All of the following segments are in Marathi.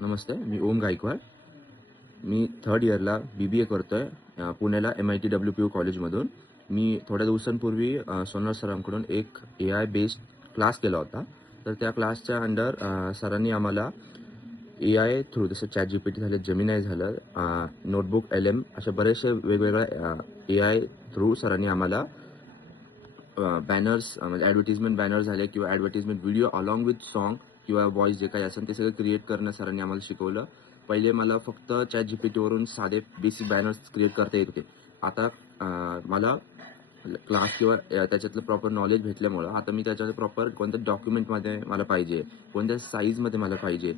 नमस्ते, मी ओम गायकवाड. मी थर्ड इयरला BBA करतोय पुण्याला MIT WPU कॉलेजमधून. मी थोड्या दिवसांपूर्वी सोनार सरांकडून एक AI बेस्ड क्लास केला होता. तर त्या क्लासच्या अंडर सरांनी आम्हाला AI थ्रू जसं ChatGPT झालं, जेमिनाय झालं, नोटबुक LM अशा बरेचसे वेगवेगळ्या AI थ्रू सरांनी आम्हाला बॅनर्स म्हणजे ॲडव्हर्टाइजमेंट बॅनर झाले किंवा advertisement video along with song किंवा व्हॉईस जे काही असेल ते सगळं क्रिएट करणं सरांनी आम्हाला शिकवलं. पहिले मला फक्त ChatGPTवरून साधे बेसिक बॅनर्स क्रिएट करता येत होते. आता मला क्लास किंवा त्याच्यातलं प्रॉपर नॉलेज भेटल्यामुळं आता मी त्याच्यात प्रॉपर कोणत्या डॉक्युमेंटमध्ये मला पाहिजे, कोणत्या साईजमध्ये मला पाहिजे,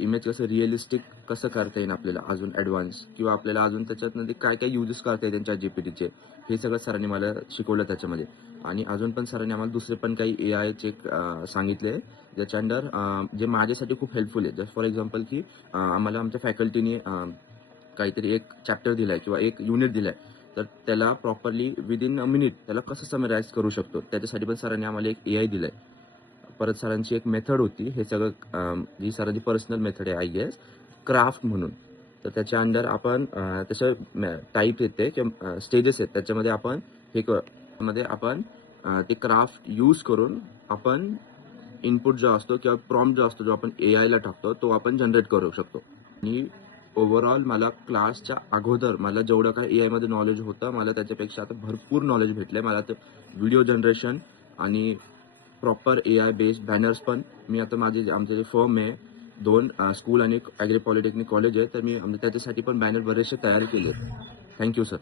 इमेज कसं रिअलिस्टिक कसं करता येईल आपल्याला अजून ॲडव्हान्स किंवा आपल्याला अजून त्याच्यातमध्ये काय काय युजेस करता येतील ChatGPTचे, हे सगळं सरांनी मला शिकवलं त्याच्यामध्ये. आणि अजून पण सरांनी आम्हाला दुसरे पण काही AIचे सांगितले ज्याच्या अंडर जे माझ्यासाठी खूप हेल्पफुल आहे. जस्ट फॉर एक्झाम्पल की आम्हाला आमच्या फॅकल्टीने काहीतरी एक चॅप्टर दिलाय किंवा एक युनिट दिलाय, तर त्याला प्रॉपरली विदिन अ मिनिट त्याला कसं समराईज करू शकतो, त्याच्यासाठी पण सरांनी आम्हाला एक AI दिलाय. परत सरांची एक मेथड होती, हे सगळं जी सरांची पर्सनल मेथड आहे आय गेस, क्राफ्ट म्हणून. तर त्याच्या अंडर आपण त्याच्या टाईप येते किंवा स्टेजेस आहेत, त्याच्यामध्ये आपण मध्ये आपण ते क्राफ्ट यूज करून आपण इनपुट जो असतो किंवा प्रॉम्प्ट जो असतो जो आपण AIला टाकतो तो आपण जनरेट करू शकतो. आणि ओव्हरऑल मला क्लासच्या अगोदर मला जेवढं काही AI मध्ये नॉलेज होतं, मला त्याच्यापेक्षा आता भरपूर नॉलेज भेटलंय. मला तर व्हिडिओ जनरेशन आणि प्रॉपर AI बेस्ड बॅनर्स पण मी आता आमचे जे फर्म आहे 2 स्कूल आणि ॲग्री पॉलिटेक्निक कॉलेज आहे, तर मी त्याच्यासाठी पण बॅनर बरेचसे तयार केले. Thank you sir.